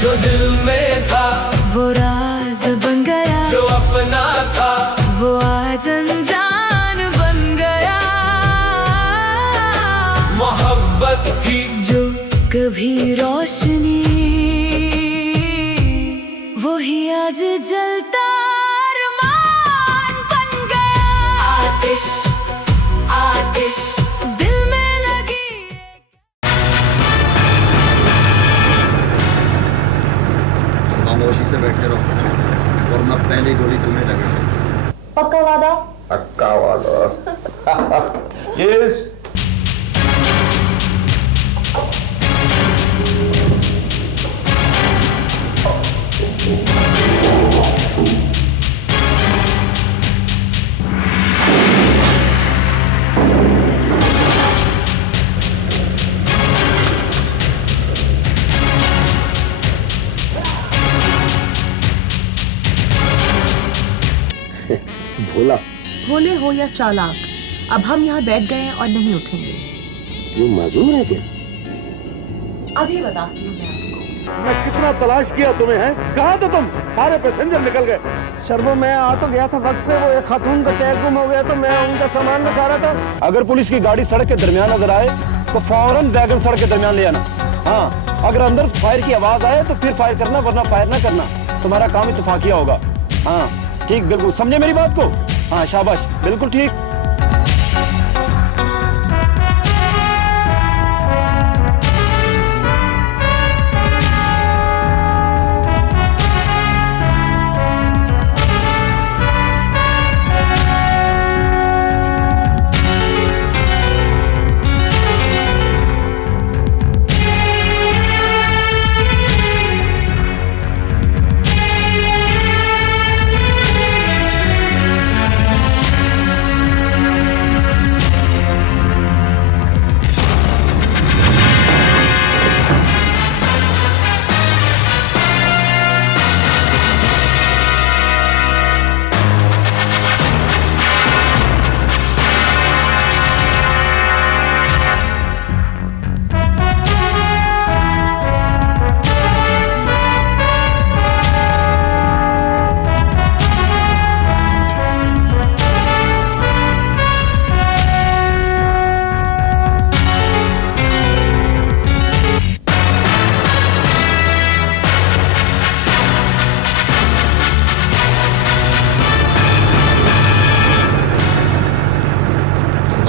जो दिल में था वो राज बन गया, जो अपना था वो आज अनजान बन गया। मोहब्बत थी जो कभी रोशनी, वही आज जलता अरमान बन गया। आतिश आतिश दिल में लगी खामोशी से बैठे रहो वरना पहली गोली तुम्हें लगेगी। पक्का वादा? पक्का वादा। यस। भोला भोले हो या चालाक, अब हम यहाँ बैठ गए हैं और नहीं उठेंगे। क्यों माजूर है क्या? अभी बताती हूँ मैं आपको। मैं कितना तलाश किया तुम्हें, है कहाँ थे तुम? सारे पैसेंजर निकल गए। सर वो मैं आ तो गया था वक्त पे, वो एक खातून का टैग गुम हो गया तो मैं उनका सामान निकाल रहा था। अगर पुलिस की गाड़ी सड़क के दरमियान नजर आए तो फौरन बैगन सड़क के दरमियान ले आना। हाँ, अगर अंदर फायर की आवाज आए तो फिर फायर करना, वरना फायर ना करना। तुम्हारा काम इत्तेफाकिया होगा। हाँ ठीक, बिल्कुल समझे मेरी बात को? हाँ शाबाश, बिल्कुल ठीक।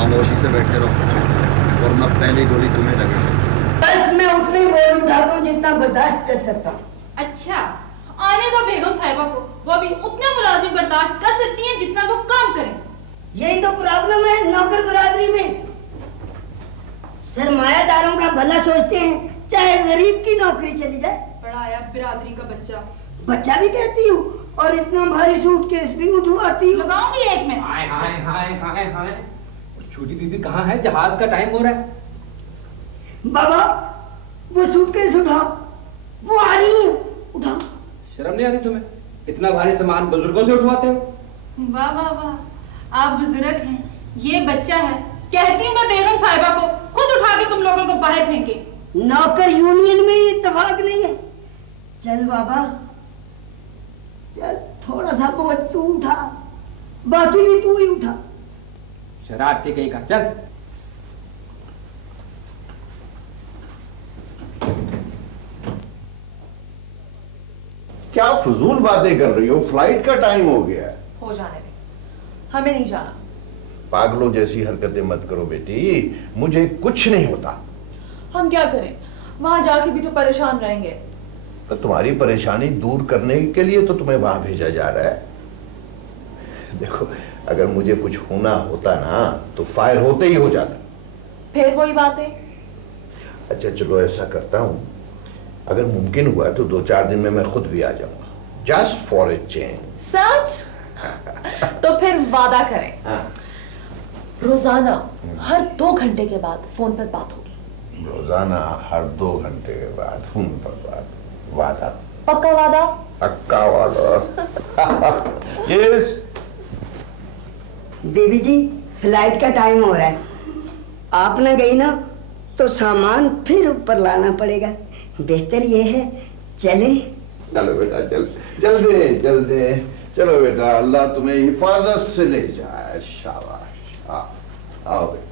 खामोशी से बैठे रहो वरना पहली गोली तुम्हें लगेगी। बस मैं उतनी गोली उठाता हूँ जितना बर्दाश्त कर सकता हूँ। अच्छा, आने दो बेगम साहिबा को, वो भी उतने मुलाजिम बर्दाश्त कर सकती हैं जितना वो काम करें। यही तो प्रॉब्लम है नौकर बरादरी में। सरमायादारों का भला सोचते हैं, चाहे गरीब की नौकरी चली जाए। बड़ा आया बिरादरी का बच्चा। बच्चा भी कहती हूँ और इतना भारी सूटकेस भी उठवाती हूँ। लगाऊंगी एक में। हाय हाय हाय हाय हाय, छोटी बीबी कहाँ है? जहाज का टाइम हो रहा है। बाबा वो सूटकेस उठाओ, वो आ रही है, उठाओ। शर्म नहीं आती तुम्हें? इतना भारी सामान बुजुर्गों से उठवाते हो? वाह वाह वाह, आप बुजुर्ग हैं, ये बच्चा है। कहती हूँ मैं बेगम साहिबा को खुद उठा के तुम लोगों को बाहर फेंके। नौकर यूनियन में इत्तेफाक नहीं है। चल बाबा चल, थोड़ा सा बोझ तू उठा, बाकी भी तू ही उठा। शरारती कहीं का, चल। क्या फजूल बातें कर रही हो? फ्लाइट का टाइम हो गया है। हो जाने दे, हमें नहीं जाना। पागलों जैसी हरकतें मत करो बेटी, मुझे कुछ नहीं होता। हम क्या करें, वहां जाके भी तो परेशान रहेंगे। तो तुम्हारी परेशानी दूर करने के लिए तो तुम्हें वहां भेजा जा रहा है। देखो, अगर मुझे कुछ होना होता ना तो फायर होते ही हो जाता। फिर वही बातें। अच्छा चलो ऐसा करता हूं, अगर मुमकिन हुआ तो 2-4 दिन में मैं खुद भी आ जाऊंगा, जस्ट फॉर ए चेंज। सच? तो फिर वादा करें, रोजाना हर 2 घंटे के बाद फोन पर बात होगी। रोजाना हर 2 घंटे के बाद फोन पर बात। वादा? पक्का वादा? पक्का वादा। यस। देवी जी फ्लाइट का टाइम हो रहा है, आप ना गई ना तो सामान फिर ऊपर लाना पड़ेगा। बेहतर ये है चले? चलो बेटा, चल दे। चलो बेटा, अल्लाह तुम्हें हिफाजत से ले जाए। शाबाश। आओ बेटा।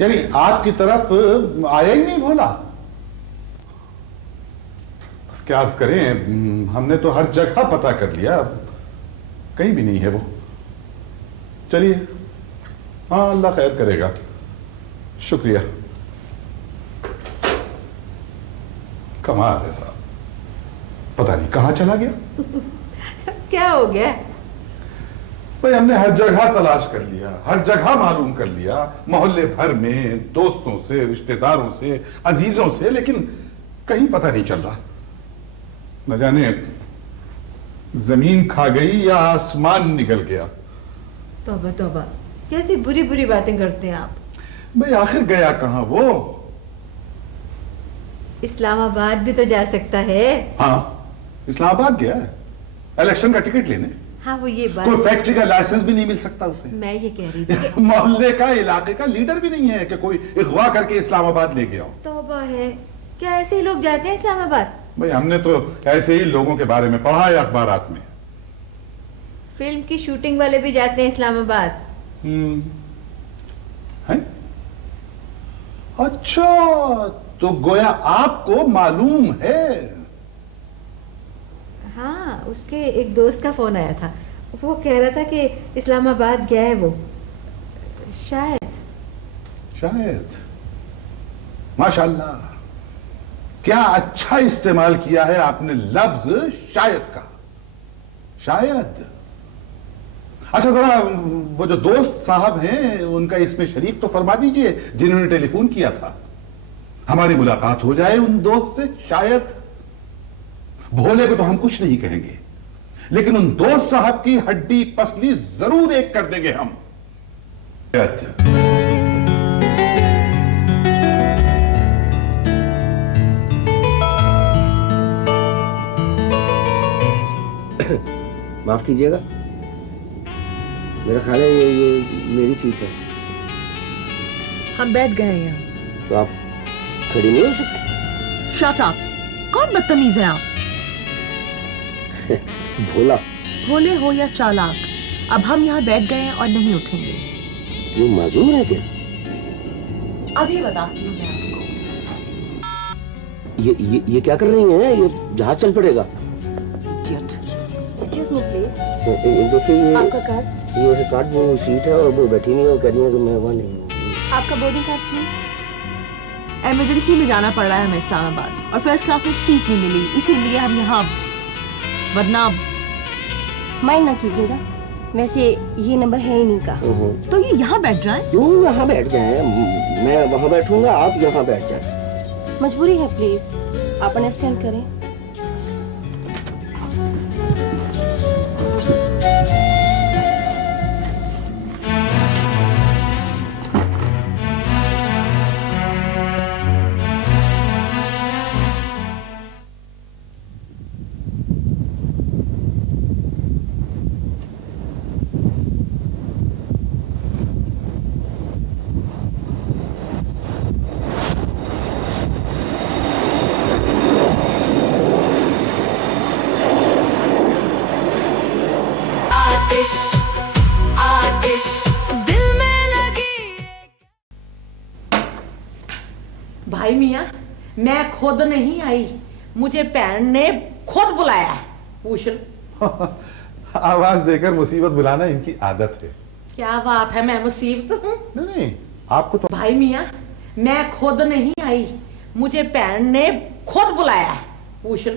यानी आपकी तरफ आया ही नहीं भोला? बस क्या अर्ज करें, हमने तो हर जगह पता कर लिया, कहीं भी नहीं है वो। चलिए, हाँ अल्लाह खैर करेगा। शुक्रिया। कमाल है साहब, पता नहीं कहां चला गया। क्या हो गया? भाई हमने हर जगह तलाश कर लिया, हर जगह मालूम कर लिया, मोहल्ले भर में, दोस्तों से, रिश्तेदारों से, अजीजों से, लेकिन कहीं पता नहीं चल रहा। न जाने जमीन खा गई या आसमान निकल गया। तौबा तौबा, कैसी बुरी बुरी बातें करते हैं आप। भाई आखिर गया कहां वो? इस्लामाबाद भी तो जा सकता है। हाँ, इस्लामाबाद गया है इलेक्शन का टिकट लेने। हाँ वो ये बात, कोई फैक्ट्री का लाइसेंस भी नहीं मिल सकता उसे। मैं ये कह रही थी कि मोहल्ले का, इलाके का लीडर भी नहीं है कि कोई अगवा करके इस्लामाबाद ले गया हो। तौबा है, क्या ऐसे ही लोग जाते हैं इस्लामाबाद? भाई हमने तो ऐसे ही लोगों के बारे में पढ़ा है अखबारात में। फिल्म की शूटिंग वाले भी जाते हैं इस्लामाबाद। है? अच्छा, तो गोया आपको मालूम है? हाँ, उसके एक दोस्त का फोन आया था, वो कह रहा था कि इस्लामाबाद गया है वो। शायद। माशाल्लाह, क्या अच्छा इस्तेमाल किया है आपने लफ्ज शायद का। शायद। अच्छा जरा वो जो दोस्त साहब हैं उनका इसमें शरीफ तो फरमा दीजिए जिन्होंने टेलीफोन किया था। हमारी मुलाकात हो जाए उन दोस्त से। शायद भोले को तो हम कुछ नहीं कहेंगे, लेकिन उन दोस्त साहब की हड्डी पसली जरूर एक कर देंगे हम। माफ कीजिएगा, मेरा ख्याल है ये मेरी सीट है। हम बैठ गए हैं यहाँ। तो आप खड़ी नहीं हो सकती? Shut up! कौन बदतमीज है आप? भोला। भोले हो या चालाक, अब हम यहाँ बैठ गए हैं और नहीं उठेंगे। ये माजूर है क्या? अभी बताती हूँ मैं आपको। ये क्या कर रही हैं? ये जहाज चल पड़ेगा। Idiot. एक्सक्यूज मी प्लीज, देखिए आपका कार्ड। ये कार्ड वो सीट है और वो बैठी नहीं है, कह रही है कि मैं वहाँ नहीं हूँ। आपका बोर्डिंग कार्ड प्लीज। इमरजेंसी में जाना पड़ रहा है हमें इस्लामाबाद और फर्स्ट क्लास में सीट नहीं मिली, इसीलिए हम यहाँ, वरना माइंड ना कीजिएगा, वैसे ये नंबर है ही नहीं का। तो ये यहाँ बैठ जाए। क्यों यहाँ बैठ जाए? मैं वहाँ बैठूंगा, आप यहाँ बैठ जाए। मजबूरी है, प्लीज आप अंडरस्टैंड करें। भाई मियाँ, मैं खुद नहीं आई, मुझे बहन ने खुद बुलाया। पूछ आवाज देकर मुसीबत बुलाना इनकी आदत है। क्या बात है, मैं मुसीबत हूँ? नहीं, आपको तो। भाई मियाँ, मैं खुद नहीं आई, मुझे बहन ने खुद बुलाया। पूछ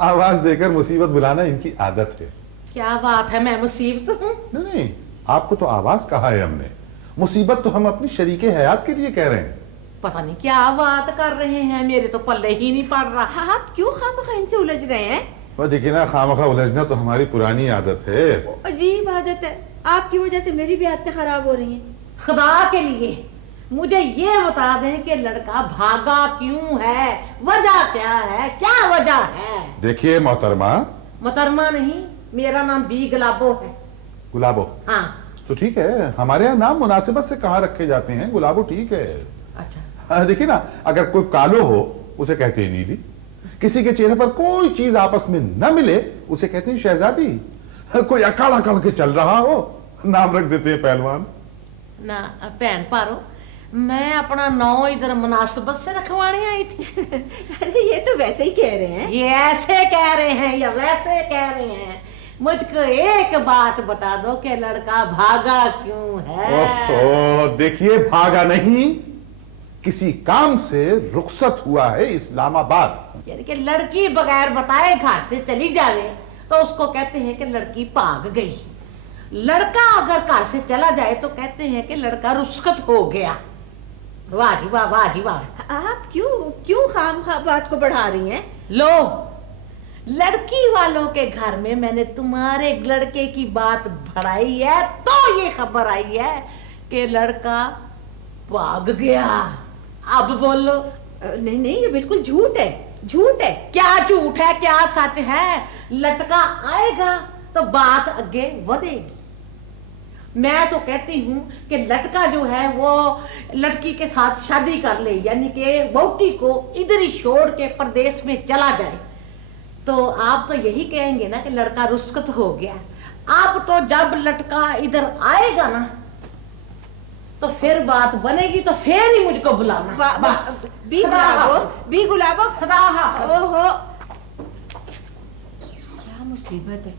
आवाज देकर मुसीबत बुलाना इनकी आदत है। क्या बात है, मैं मुसीबत हूँ? नहीं, आपको तो आवाज कहा है हमने, मुसीबत तो हम अपनी शरीके हयात के लिए कह रहे हैं। पता नहीं क्या बात कर रहे हैं, मेरे तो पल्ले ही नहीं पड़ रहा। आप क्यों खामखा इनसे उलझ रहे हैं? वह देखिए ना, खामखा उलझना तो हमारी पुरानी आदत है। अजीब आदत है, आपकी वजह से मेरी भी आदतें खराब हो रही हैं। खुदा के लिए मुझे ये बता दें कि लड़का भागा क्यों है, वजह क्या है, क्या वजह है? देखिए मोहतरमा। मोहतरमा नहीं, मेरा नाम बी गुलाबो है। गुलाबो? हाँ। तो ठीक है, हमारे यहाँ नाम मुनासिबत से कहाँ रखे जाते हैं, गुलाबो ठीक है। अच्छा। देखिए ना, अगर कोई कालो हो उसे कहते हैं नीली, किसी के चेहरे पर कोई चीज आपस में न मिले उसे कहते हैं शहजादी, कोई अकड़ अकड़ के चल रहा हो नाम रख देते हैं पहलवान। ना भैन पारो, मैं अपना नाम इधर मुनासिबत से रखवाने आई थी। अरे ये तो वैसे ही कह रहे हैं। ये ऐसे कह रहे हैं या वैसे कह रहे हैं? मुझको एक बात बता दो कि लड़का भागा क्यों है? ओहो, देखिए भागा नहीं, किसी काम से रुखसत हुआ है इस्लामाबाद। यानी कि लड़की बगैर बताए घर से चली जावे तो उसको कहते हैं कि लड़की भाग गई। लड़का अगर घर से चला जाए तो कहते हैं कि लड़का रुखसत हो गया। वाह जी वाह, वाह जी वाह। आप क्यों खामखा बात को बढ़ा रही हैं? लो, लड़की वालों के घर में मैंने तुम्हारे लड़के की बात बढ़ाई है तो ये खबर आई है कि लड़का भाग गया। अब बोलो। नहीं नहीं, ये बिल्कुल झूठ है, झूठ है। क्या झूठ है, क्या सच है? लड़का आएगा तो बात आगे बढ़ेगी। मैं तो कहती हूँ कि लड़का जो है वो लड़की के साथ शादी कर ले, यानी कि वोटी को इधर ही छोड़ के प्रदेश में चला जाए। तो आप तो यही कहेंगे ना कि लड़का रुखसत हो गया। आप तो जब लड़का इधर आएगा ना तो फिर बात बनेगी, तो फिर ही मुझको बुलाना। बस। बी गुलाबो खुदा हाफ़िज़। ओहो, क्या मुसीबत है।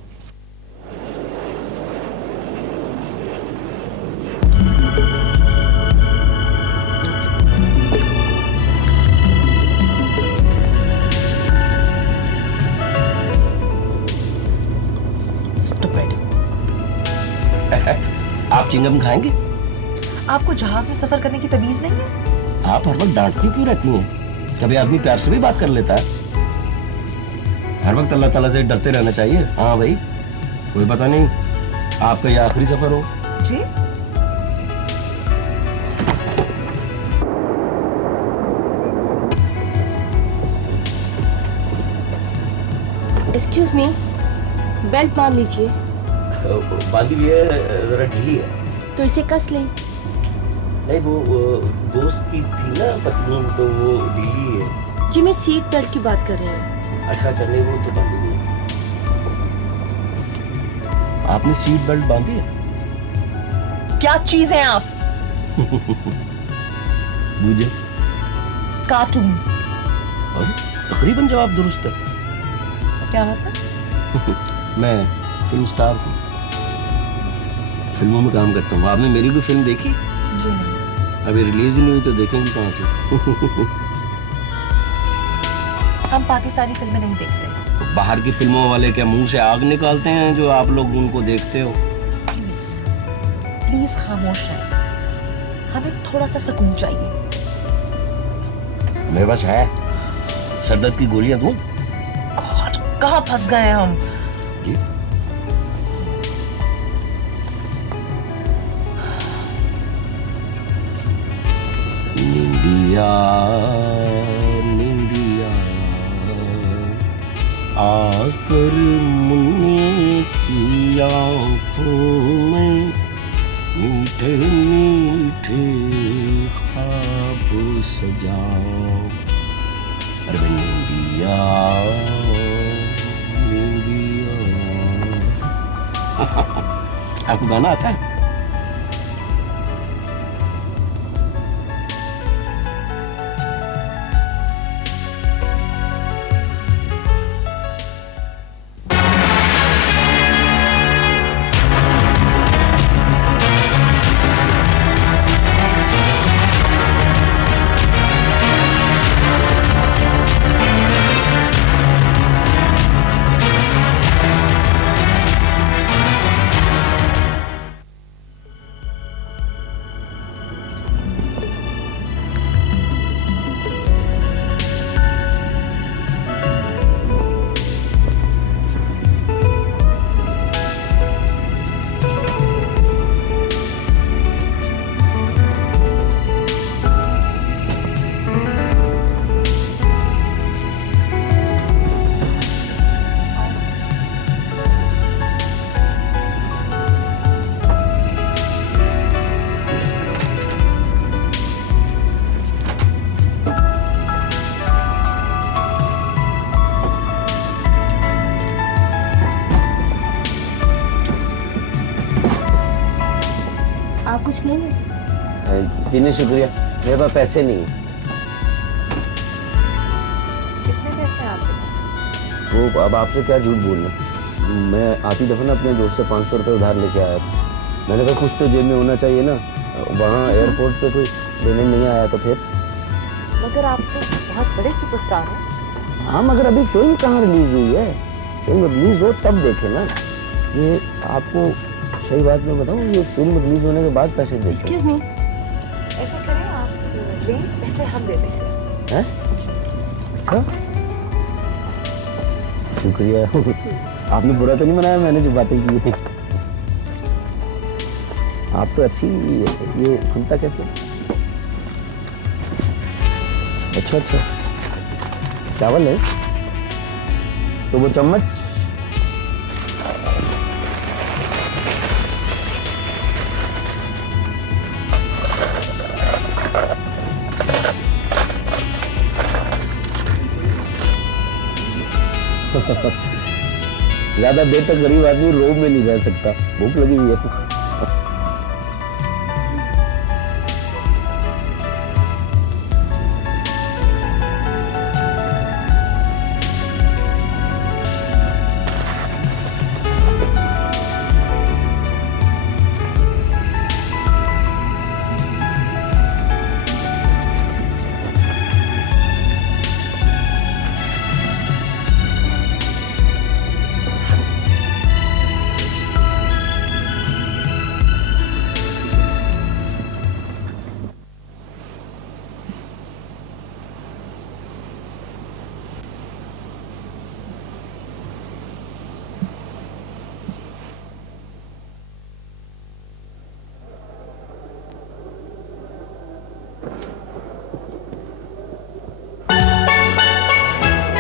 आप चिंगम खाएंगे? आपको जहाज में सफर करने की तमीज नहीं है? आप हर वक्त डांटती क्यों रहती हैं? कभी आदमी प्यार से भी बात कर लेता है। हर वक्त अल्लाह ताला से डरते रहना चाहिए। हाँ भाई, कोई पता नहीं आपका ये आखिरी सफर हो। जी? एक्सक्यूज मी, बेल्ट बांध लीजिए। बांधी हुई है, जरा ढीली है। तो इसे कस लें। नहीं, वो दोस्त की थी ना पतलून, तो वो ढीली है। जी मैं सीट बेल्ट की बात कर रही हूँ। अच्छा, नहीं वो तो बांधी हुई है। आपने सीट बेल्ट बांधी है? क्या चीज है आप? मुझे कार्टून। और तकरीबन जवाब दुरुस्त है। क्या मतलब? मैं फिल्म स्टार हूँ, फिल्मों में काम करता हूँ। आपने मेरी कोई फिल्म देखी? जी नहीं। अभी रिलीज ही नहीं हुई तो देखेंगे कहाँ से? हम पाकिस्तानी फिल्में नहीं देखते। तो बाहर की फिल्मों वाले क्या मुंह से आग निकालते हैं जो आप लोग उनको देखते हो? प्लीज प्लीज खामोश रहें, हमें थोड़ा सा सुकून चाहिए। मेरे पास है, सरदर्द की गोलियां दूं? गॉड, कहाँ फंस गए हैं हम? जी निंदिया निंदिया आकर मुन्ने की आंखों में मीठे मीठे ख्वाब सजाओ। अरे निंदिया निंदिया। आपको गाना आता है? आप कुछ ले लें। जी नहीं शुक्रिया, मेरे पास पैसे नहीं। कितने पैसे हैं आपके पास? वो अब आपसे क्या झूठ बोलना। मैं आती दफा ना अपने दोस्त से 500 रुपये उधार लेके आया था। मैंने कहा कुछ तो जेब में होना चाहिए ना। वहाँ एयरपोर्ट पे कोई लेने नहीं आया तो फिर। मगर आप तो बहुत बड़े सुपरस्टार हैं। हाँ, मगर अभी फिल्म कहाँ रिलीज हुई है? फिल्म रिलीज हो तब देखे ना। ये आपको सही बात मैं बताऊँ, ये फिल्म रिलीज होने के बाद पैसे देते। Excuse me। ऐसा करें, आप लें, पैसे हम देते हैं। हैं? अच्छा, शुक्रिया। आपने बुरा तो नहीं मनाया मैंने जो बातें की हैं? आप तो अच्छी ये खुलता कैसे? अच्छा चावल है तो वो चम्मच ज्यादा देर तक गरीब आदमी रोब में नहीं रह सकता, भूख लगी हुई है।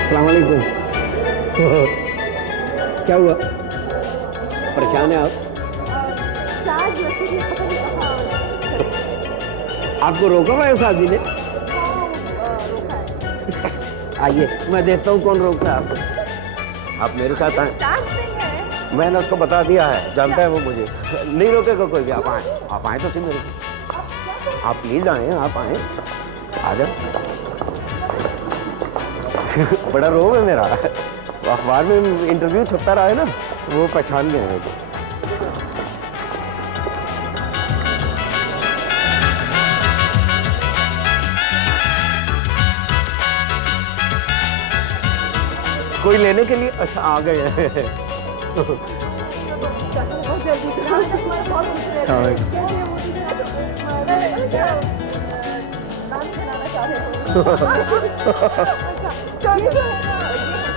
अस्सलाम वालेकुम। क्या हुआ? परेशान है आप? आपको रोका हुआ है उस आदमी ने? आइए मैं देखता हूँ कौन रोकता है आपको। आप मेरे साथ आए। मैंने उसको बता दिया है, जानता है वो मुझे। नहीं रोकेगा कोई भी। आप आए तो सही मेरे को। आप प्लीज आए, आप आए, आ जाओ। बड़ा रोब है मेरा। अखबार में इंटरव्यू छपता रहा है ना, वो पहचान गए हैं। कोई लेने के लिए? अच्छा आ गए हैं।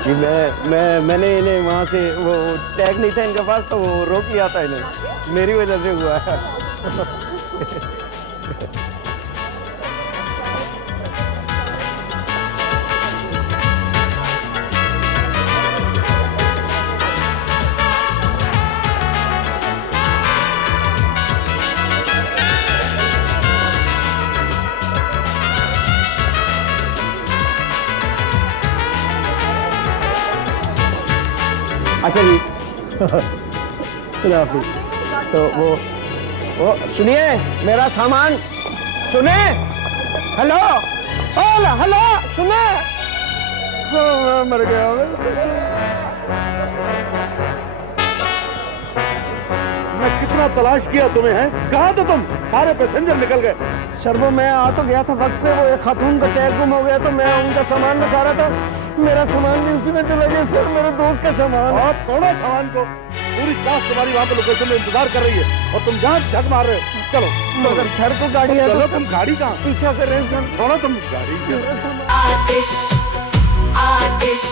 जी मैंने इन्हें वहाँ से वो टैग नहीं था इनके पास, तो वो रोक लिया था इन्हें। मेरी वजह से हुआ है। अच्छा जी। तो वो सुनिए, मेरा सामान सुने। हेलो हेलो सुने। मैं मर गया। मैं कितना तलाश किया तुम्हें, है कहाँ थे तुम? सारे पैसेंजर निकल गए। सर वो मैं आ तो गया था वक्त पे, वो एक खातून का टैग गुम हो गया तो मैं उनका सामान निकाल रहा था। मेरा सामान भी उसी में चला गया सर, मेरे दोस्त का सामान। और थोड़ा सामान को, पूरी क्लास तुम्हारी वहाँ पे लोकेशन में इंतजार कर रही है और तुम जहाँ झक मार रहे हो। चलो मगर सर तो गाड़ी है। चलो तुम गाड़ी कहाँ पीछा कर रहे हैं सर। थोड़ा तुम गाड़ी। आतिश आतिश